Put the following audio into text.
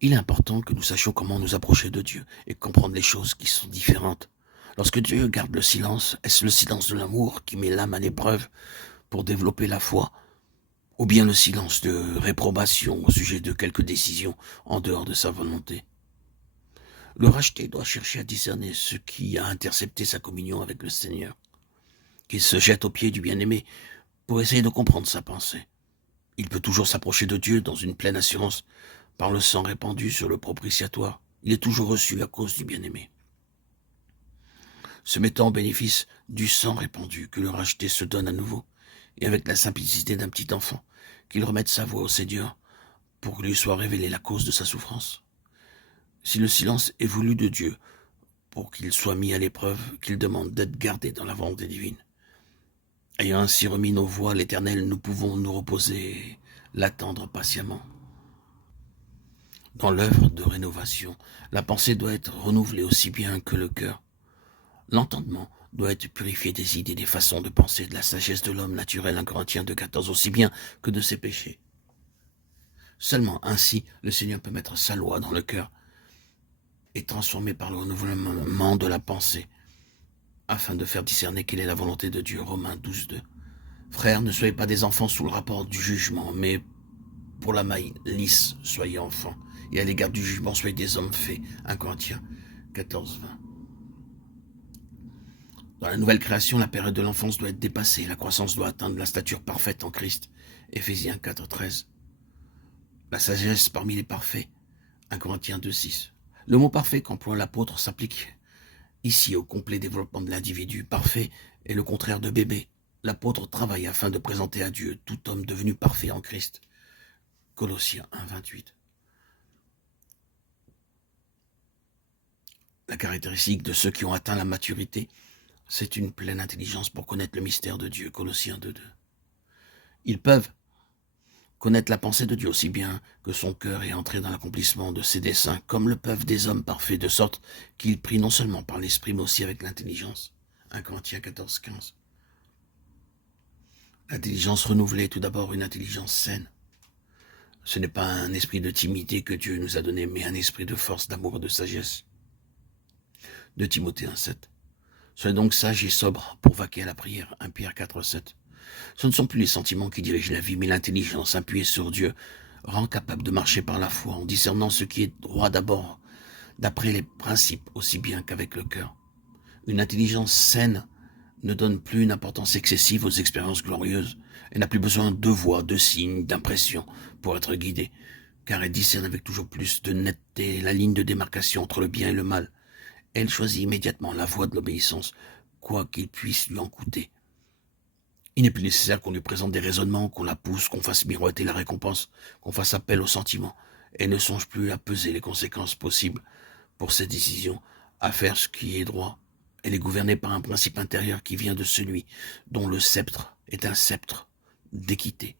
Il est important que nous sachions comment nous approcher de Dieu et comprendre les choses qui sont différentes. Lorsque Dieu garde le silence, est-ce le silence de l'amour qui met l'âme à l'épreuve pour développer la foi, ou bien le silence de réprobation au sujet de quelques décisions en dehors de sa volonté? Le racheté doit chercher à discerner ce qui a intercepté sa communion avec le Seigneur, qu'il se jette aux pieds du bien-aimé pour essayer de comprendre sa pensée. Il peut toujours s'approcher de Dieu dans une pleine assurance par le sang répandu sur le propitiatoire. Il est toujours reçu à cause du bien-aimé. Se mettant au bénéfice du sang répandu que le racheté se donne à nouveau, et avec la simplicité d'un petit enfant, qu'il remette sa voix au Seigneur pour que lui soit révélée la cause de sa souffrance. Si le silence est voulu de Dieu pour qu'il soit mis à l'épreuve, qu'il demande d'être gardé dans la volonté divine. Ayant ainsi remis nos voix à l'Éternel, nous pouvons nous reposer et l'attendre patiemment. Dans l'œuvre de rénovation, la pensée doit être renouvelée aussi bien que le cœur. L'entendement doit être purifié des idées, des façons de penser, de la sagesse de l'homme naturel, 1 Corinthiens 2,14, aussi bien que de ses péchés. Seulement ainsi, le Seigneur peut mettre sa loi dans le cœur et transformer par le renouvellement de la pensée, afin de faire discerner quelle est la volonté de Dieu. Romains 12,2. Frères, ne soyez pas des enfants sous le rapport du jugement, mais pour la malice, soyez enfants, et à l'égard du jugement, soyez des hommes faits. 1 Corinthiens 14,20. Dans la nouvelle création, la période de l'enfance doit être dépassée, la croissance doit atteindre la stature parfaite en Christ. Éphésiens 4,13. La sagesse parmi les parfaits. 1 Corinthiens 2,6. Le mot parfait qu'emploie l'apôtre s'applique ici au complet développement de l'individu. Parfait est le contraire de bébé. L'apôtre travaille afin de présenter à Dieu tout homme devenu parfait en Christ. Colossiens 1,28. La caractéristique de ceux qui ont atteint la maturité, c'est une pleine intelligence pour connaître le mystère de Dieu. Colossiens 2,2. Ils peuvent connaître la pensée de Dieu aussi bien que son cœur et entrer dans l'accomplissement de ses desseins, comme le peuvent des hommes parfaits, de sorte qu'ils prient non seulement par l'esprit, mais aussi avec l'intelligence. 1 Corinthiens 14,15. L'intelligence renouvelée est tout d'abord une intelligence saine. Ce n'est pas un esprit de timidité que Dieu nous a donné, mais un esprit de force, d'amour et de sagesse. De Timothée 1,7. Soyez donc sages et sobres pour vaquer à la prière. 1 Pierre 4,7. Ce ne sont plus les sentiments qui dirigent la vie, mais l'intelligence appuyée sur Dieu rend capable de marcher par la foi, en discernant ce qui est droit d'abord, d'après les principes, aussi bien qu'avec le cœur. Une intelligence saine ne donne plus une importance excessive aux expériences glorieuses. Elle n'a plus besoin de voix, de signes, d'impressions pour être guidée, car elle discerne avec toujours plus de netteté la ligne de démarcation entre le bien et le mal. Elle choisit immédiatement la voie de l'obéissance, quoi qu'il puisse lui en coûter. Il n'est plus nécessaire qu'on lui présente des raisonnements, qu'on la pousse, qu'on fasse miroiter la récompense, qu'on fasse appel aux sentiments. Elle ne songe plus à peser les conséquences possibles pour ses décisions, à faire ce qui est droit. Elle est gouvernée par un principe intérieur qui vient de celui dont le sceptre est un sceptre d'équité.